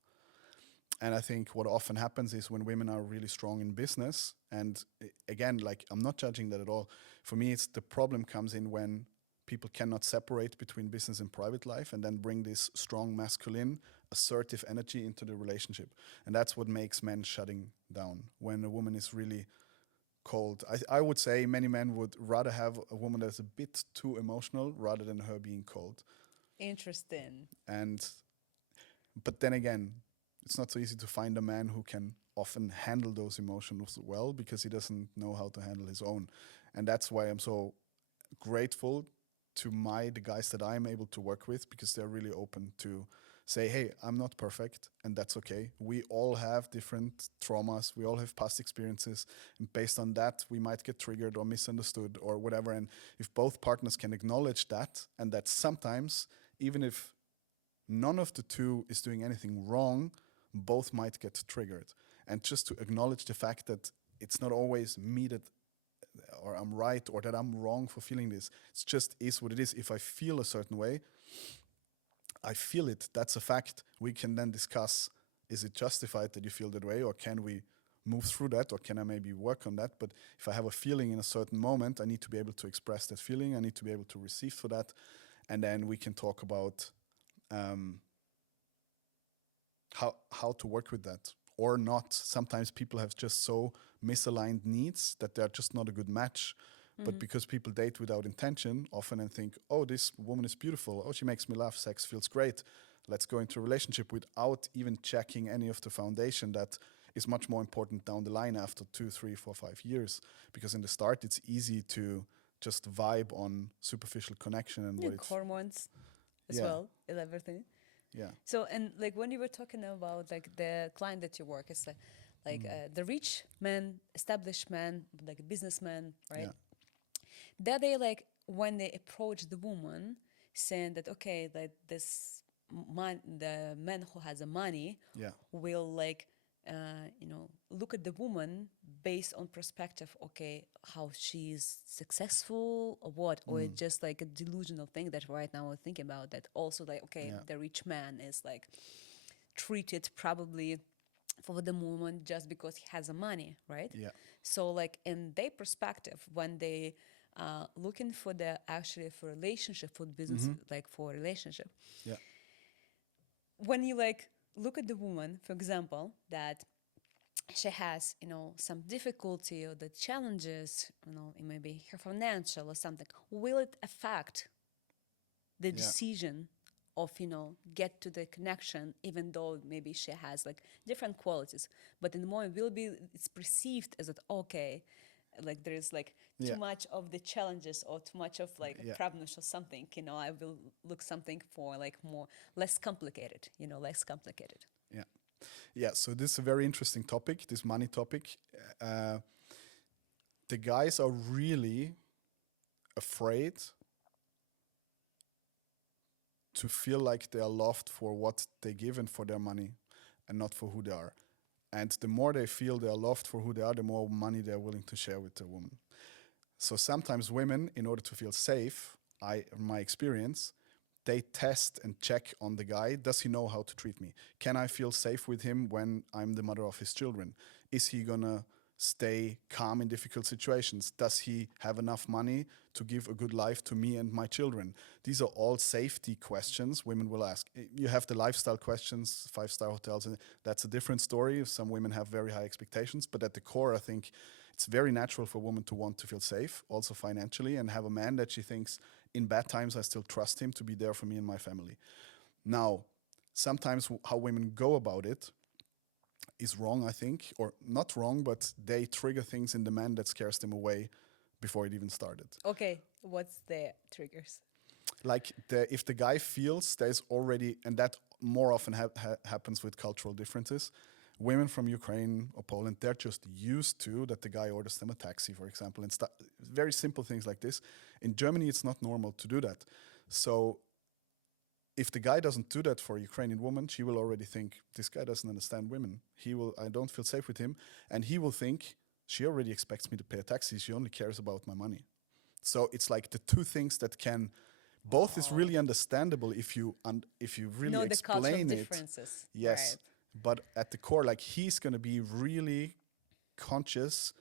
And I think what often happens is when women are really strong in business, and again, like I'm not judging that at all. For me, it's the problem comes in when people cannot separate between business and private life and then bring this strong masculine, assertive energy into the relationship. And that's what makes men shutting down when a woman is really cold. I would say many men would rather have a woman that's a bit too emotional rather than her being cold. Interesting. And but then again, it's not so easy to find a man who can often handle those emotions well because he doesn't know how to handle his own. And that's why I'm so grateful to the guys that I'm able to work with, because they're really open to say, hey, I'm not perfect, and that's okay. We all have different traumas. We all have past experiences. And based on that, we might get triggered or misunderstood or whatever. And if both partners can acknowledge that, and that sometimes, even if none of the two is doing anything wrong, both might get triggered. And just to acknowledge the fact that it's not always me that, or I'm right, or that I'm wrong for feeling this. It's just is what it is. If I feel a certain way, I feel it. That's a fact. We can then discuss, is it justified that you feel that way, or can we move through that, or can I maybe work on that? But if I have a feeling in a certain moment, I need to be able to express that feeling. I need to be able to receive for that. And then we can talk about how to work with that or not. Sometimes people have just so misaligned needs that they're just not a good match. But because people date without intention often and think, oh, this woman is beautiful. Oh, she makes me laugh. Sex feels great. Let's go into a relationship without even checking any of the foundation that is much more important down the line after 2, 3, 4, 5 years. Because in the start, it's easy to just vibe on superficial connection and what it's... Hormones as Yeah. well, and everything. Yeah. So, and like when you were talking about like the client that you work, it's like the rich man, established man, like a businessman, right? Yeah. That they like when they approach the woman, saying that okay, like this man, the man who has the money, Yeah. will like look at the woman based on perspective. Okay, how she's successful or what, or it's just like a delusional thing that right now we're thinking about that. Also, like okay, Yeah. the rich man is like treated probably for the woman just because he has the money, right? Yeah. So like in their perspective, when they looking for the actually for relationship, for business, like for relationship, Yeah. when you like look at the woman, for example, that she has, some difficulty or the challenges, it may be her financial or something, will it affect the Yeah. decision of, get to the connection, even though maybe she has like different qualities, but in the moment it's perceived as that, okay, like there's like Yeah. too much of the challenges or too much of like Yeah. problems or something, I will look something for like more less complicated. Yeah. Yeah. So this is a very interesting topic, this money topic. The guys are really afraid to feel like they are loved for what they give and for their money and not for who they are. And the more they feel they are loved for who they are, the more money they're willing to share with the woman. So sometimes women, in order to feel safe, my experience, they test and check on the guy. Does he know how to treat me? Can I feel safe with him when I'm the mother of his children? Is he gonna stay calm in difficult situations? Does he have enough money to give a good life to me and my children? These are all safety questions women will ask. You have the lifestyle questions, five-star hotels, and that's a different story. Some women have very high expectations, but at the core, I think it's very natural for a woman to want to feel safe, also financially, and have a man that she thinks in bad times I still trust him to be there for me and my family. Now, sometimes how women go about it is wrong, I think, or not wrong, but they trigger things in the man that scares them away before it even started. Okay, what's the triggers? Like if the guy feels there's already, and that more often happens with cultural differences. Women from Ukraine or Poland, they're just used to that the guy orders them a taxi, for example, and very simple things like this. In Germany, it's not normal to do that. So if the guy doesn't do that for a Ukrainian woman, she will already think, this guy doesn't understand women. I don't feel safe with him. And he will think, she already expects me to pay a taxi. She only cares about my money. So it's like the two things that can, both is really understandable if you really Know the cultural explain it. differences. Yes. Right. But at the core, like he's going to be really conscious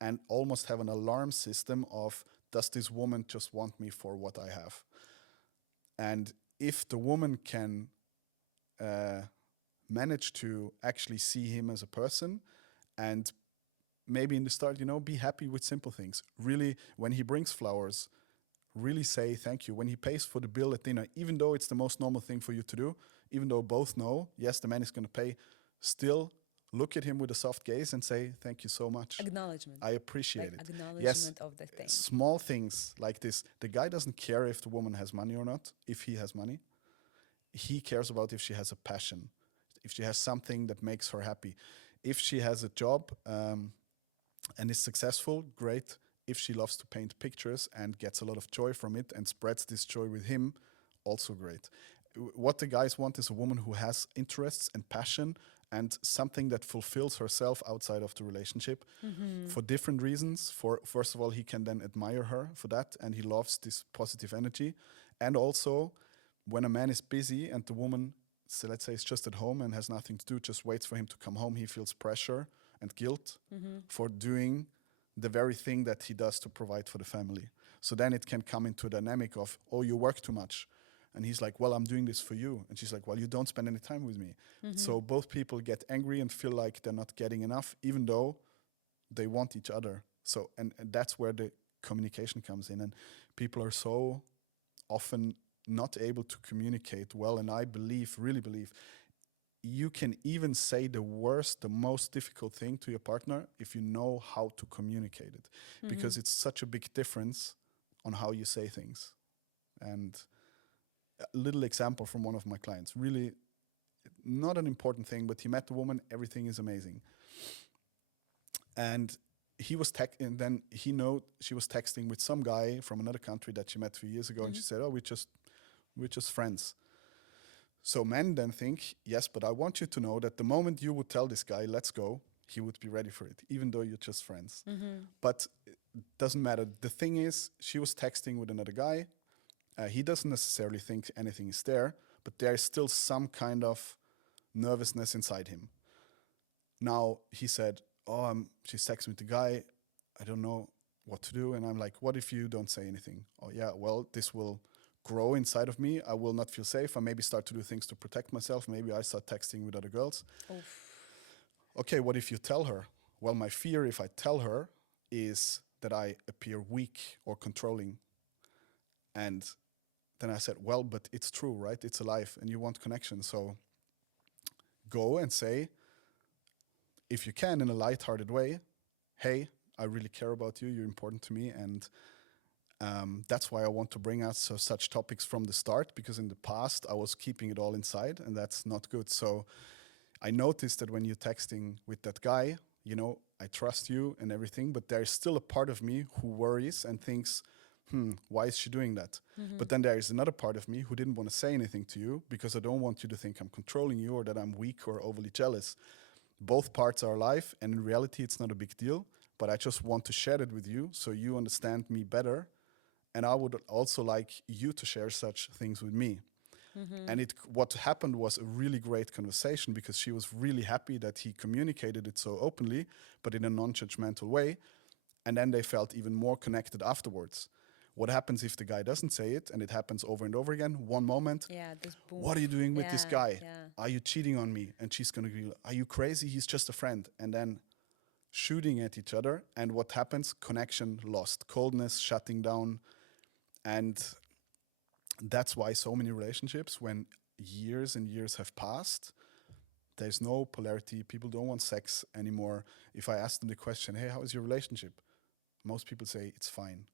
and almost have an alarm system of, does this woman just want me for what I have? And if the woman can manage to actually see him as a person, and maybe in the start, be happy with simple things. Really, when he brings flowers, really say thank you. When he pays for the bill at dinner, even though it's the most normal thing for you to do, even though both know, yes, the man is going to pay, still look at him with a soft gaze and say, thank you so much. Acknowledgement. I appreciate Like it. acknowledgement Yes, of the thing. small things like this. The guy doesn't care if the woman has money or not, if he has money. He cares about if she has a passion, if she has something that makes her happy. If she has a job and is successful, great. If she loves to paint pictures and gets a lot of joy from it and spreads this joy with him, also great. What the guys want is a woman who has interests and passion and something that fulfills herself outside of the relationship for different reasons. For first of all, he can then admire her for that, and he loves this positive energy. And also, when a man is busy and the woman, so let's say, is just at home and has nothing to do, just waits for him to come home, he feels pressure and guilt for doing the very thing that he does to provide for the family. So then it can come into a dynamic of, oh, you work too much. And he's like, well, I'm doing this for you. And she's like, well, you don't spend any time with me. So both people get angry and feel like they're not getting enough, even though they want each other. So, and that's where the communication comes in. And people are so often not able to communicate well. And I really believe, you can even say the worst, the most difficult thing to your partner if you know how to communicate it. Because it's such a big difference on how you say things. And a little example from one of my clients, really not an important thing, but he met the woman, everything is amazing. And he was and then she was texting with some guy from another country that she met a few years ago, and she said, oh, we're just friends. So men then think, yes, but I want you to know that the moment you would tell this guy, let's go, he would be ready for it, even though you're just friends. But it doesn't matter. The thing is, she was texting with another guy. He doesn't necessarily think anything is there, but there is still some kind of nervousness inside him. Now, he said, oh, she's texting with the guy. I don't know what to do. And I'm like, what if you don't say anything? Oh, yeah, well, this will grow inside of me. I will not feel safe. I maybe start to do things to protect myself. Maybe I start texting with other girls. Oof. Okay, what if you tell her? Well, my fear if I tell her is that I appear weak or controlling. And then I said, well, but it's true, right? It's a life and you want connection. So go and say, if you can, in a lighthearted way, hey, I really care about you. You're important to me. And that's why I want to bring us such topics from the start, because in the past I was keeping it all inside, and that's not good. So I noticed that when you're texting with that guy, I trust you and everything, but there's still a part of me who worries and thinks, why is she doing that? But then there is another part of me who didn't want to say anything to you because I don't want you to think I'm controlling you or that I'm weak or overly jealous. Both parts are alive, and in reality, it's not a big deal. but I just want to share it with you so you understand me better. And I would also like you to share such things with me. And what happened was a really great conversation because she was really happy that he communicated it so openly, but in a non-judgmental way. And then they felt even more connected afterwards. What happens if the guy doesn't say it and it happens over and over again? One moment, Yeah, this boom. what are you doing with this Yeah, guy? yeah. Are you cheating on me? And she's going to be, are you crazy? He's just a friend. And then shooting at each other. And what happens? Connection lost, coldness, shutting down. And that's why so many relationships, when years and years have passed, there's no polarity. People don't want sex anymore. If I ask them the question, hey, how is your relationship? Most people say, it's fine.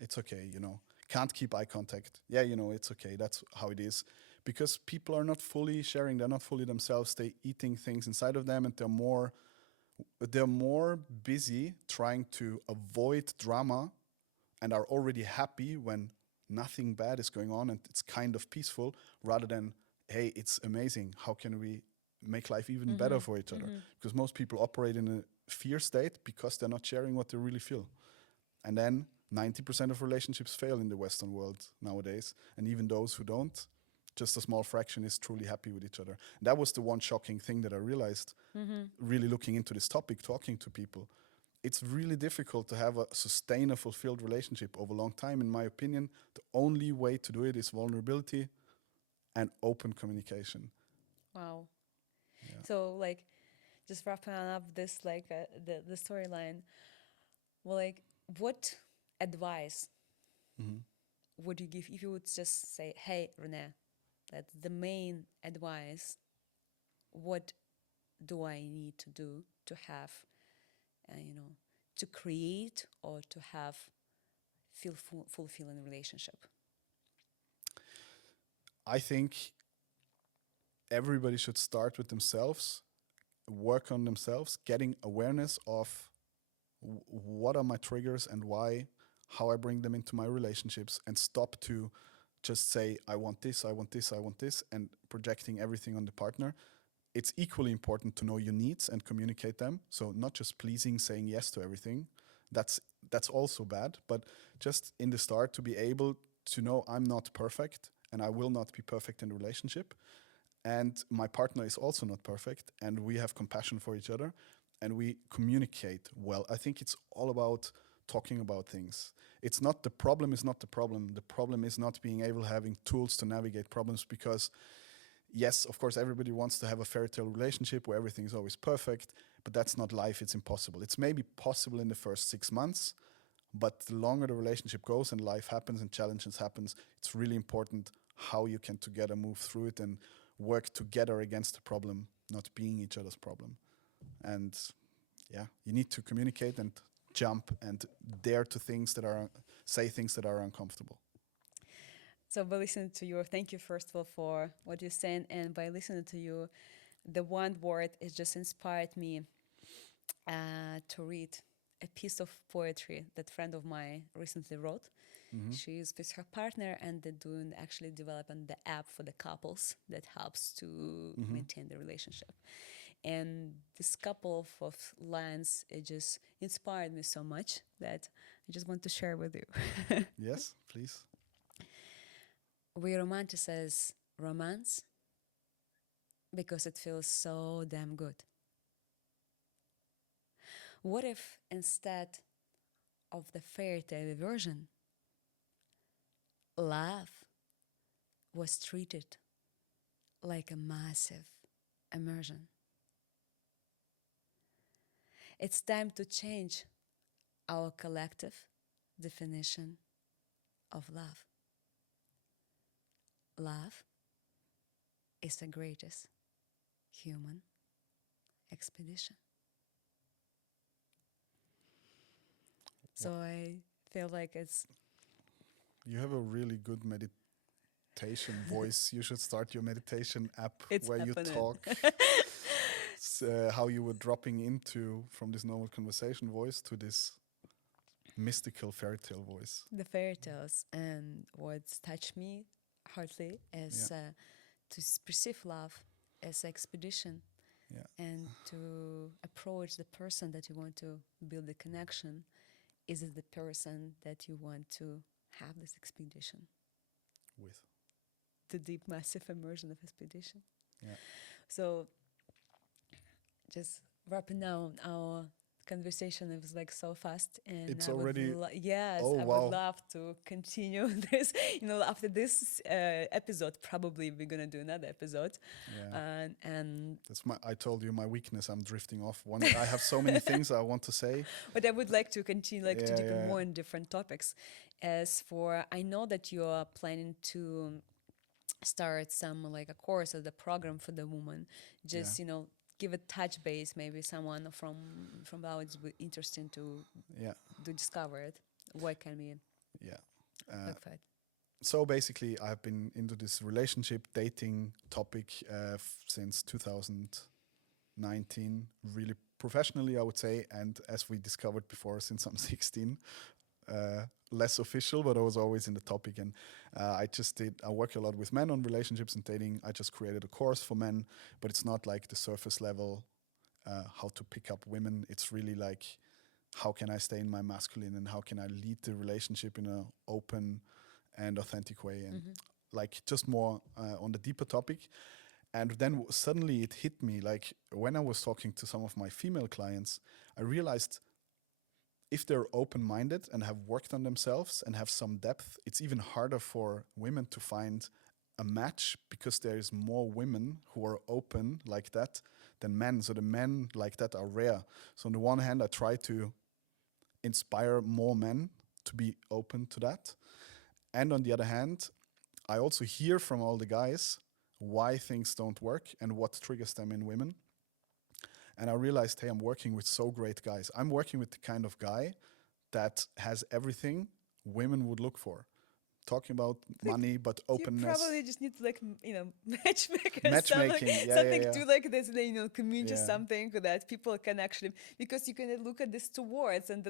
It's okay, you know. Can't keep eye contact. Yeah, you know, it's okay. That's how it is. Because people are not fully sharing. They're not fully themselves. They're eating things inside of them, and they're more busy trying to avoid drama and are already happy when nothing bad is going on and it's kind of peaceful, rather than, hey, it's amazing. How can we make life even better for each other? Because most people operate in a fear state because they're not sharing what they really feel. And then 90% of relationships fail in the Western world nowadays. And even those who don't, just a small fraction is truly happy with each other. And that was the one shocking thing that I realized really looking into this topic, talking to people. It's really difficult to have a sustainable, fulfilled relationship over a long time. In my opinion, the only way to do it is vulnerability and open communication. Wow. Yeah. So like, just wrapping up this like the storyline. Well, like, what advice would you give if you would just say, "Hey, Renee, that's the main advice. What do I need to do to have, to create or to have feel fulfilling relationship?" I think everybody should start with themselves, work on themselves, getting awareness of what are my triggers and why, how I bring them into my relationships, and stop to just say, I want this, I want this, I want this, and projecting everything on the partner. It's equally important to know your needs and communicate them. So not just pleasing, saying yes to everything. That's also bad, but just in the start to be able to know I'm not perfect and I will not be perfect in the relationship. And my partner is also not perfect, and we have compassion for each other and we communicate well. I think it's all about talking about things. It's not the problem is not the problem. The problem is not being able having tools to navigate problems, because yes, of course, everybody wants to have a fairy tale relationship where everything is always perfect, but that's not life. It's impossible. It's maybe possible in the first 6 months, but the longer the relationship goes and life happens and challenges happens, it's really important how you can together move through it and work together against the problem, not being each other's problem. And yeah, you need to communicate and jump and dare to say things that are uncomfortable. So by listening to you, thank you first of all for what you're saying, and by listening to you, the one word it just inspired me to read a piece of poetry that friend of mine recently wrote. She's with her partner, and they're doing actually developing the app for the couples that helps to maintain the relationship. And this couple of lines, it just inspired me so much that I just want to share with you. Yes, please. We romanticize romance because it feels so damn good. What if instead of the fairy tale version, love was treated like a massive immersion? It's time to change our collective definition of love. Love is the greatest human expedition. So I feel like it's You have a really good meditation voice. You should start your meditation app It's where you happening. talk how you were dropping into from this normal conversation voice to this mystical fairy tale voice. The fairy tales, and what's touched me heartily is Yeah. to perceive love as expedition, Yeah. and to approach the person that you want to build the connection. Is it the person that you want to have this expedition, With. the deep, massive immersion of expedition? Yeah. So, just wrapping down our conversation, it was like so fast, and It's I would already. yes, Oh, I would wow. love to continue this. After this episode, probably we're gonna do another episode, Yeah. and That's my. I told you my weakness. I'm drifting off. I have so many things I want to say. but I would like to continue, like to Yeah, deepen yeah. more in different topics. As for, I know that you are planning to start some like a course or the program for the woman. Just give a touch base. Maybe someone from the audience would be interesting Yeah. to discover it. What can we Yeah. look for it? So basically, I've been into this relationship dating topic since 2019, really professionally, I would say. And as we discovered before, since I'm 16, less official, but I was always in the topic. And I work a lot with men on relationships and dating. I just created a course for men, but it's not like the surface level, how to pick up women. It's really like, how can I stay in my masculine and how can I lead the relationship in an open and authentic way, and like just more on the deeper topic. And then suddenly it hit me, like when I was talking to some of my female clients, I realized if they're open-minded and have worked on themselves and have some depth, it's even harder for women to find a match because there's more women who are open like that than men. So the men like that are rare. So on the one hand, I try to inspire more men to be open to that. And on the other hand, I also hear from all the guys why things don't work and what triggers them in women. And I realized, hey, I'm working with so great guys. I'm working with the kind of guy that has everything women would look for. Talking about money, but openness. You probably just need to matchmaker Matchmaking, something yeah. to like this community, Yeah. something that people can actually, because you can look at these two words and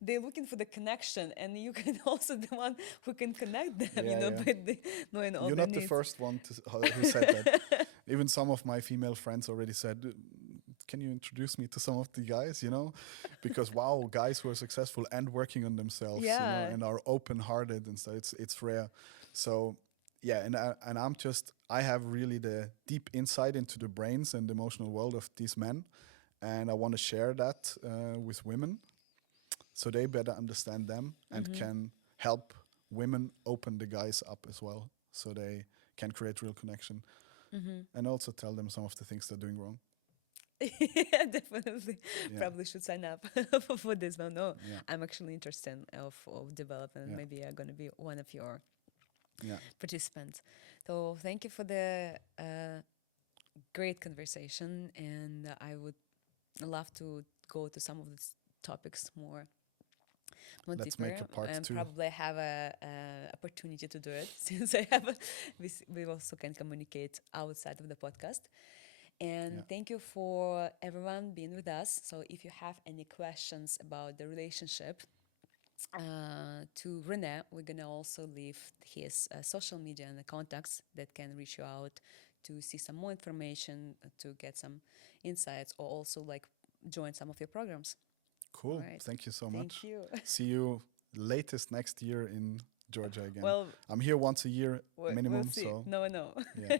they're looking for the connection, and you can also the one who can connect them, Yeah. by knowing all You're the not needs. the first one who said that. Even some of my female friends already said, can you introduce me to some of the guys, because wow, guys who are successful and working on themselves, Yeah. and are open-hearted and stuff, it's rare. So yeah, and I have really the deep insight into the brains and emotional world of these men, and I want to share that with women so they better understand them and can help women open the guys up as well, so they can create real connection, and also tell them some of the things they're doing wrong. Yeah, definitely. Yeah. Probably should sign up for this one. No, Yeah. I'm actually interested of development. Yeah. Maybe I'm going to be one of your Yeah. participants. So thank you for the great conversation, and I would love to go to some of these topics more Let's deeper, make a part and 2. probably have a opportunity to do it since I have we also can communicate outside of the podcast. And Yeah. thank you for everyone being with us. So if you have any questions about the relationship to Rene, we're gonna also leave his social media and the contacts that can reach you out to see some more information, to get some insights, or also like join some of your programs. Cool. Right. Thank you so Thank much. you. See you latest next year in Georgia again. Well, I'm here once a year we'll minimum. see. So No. yeah.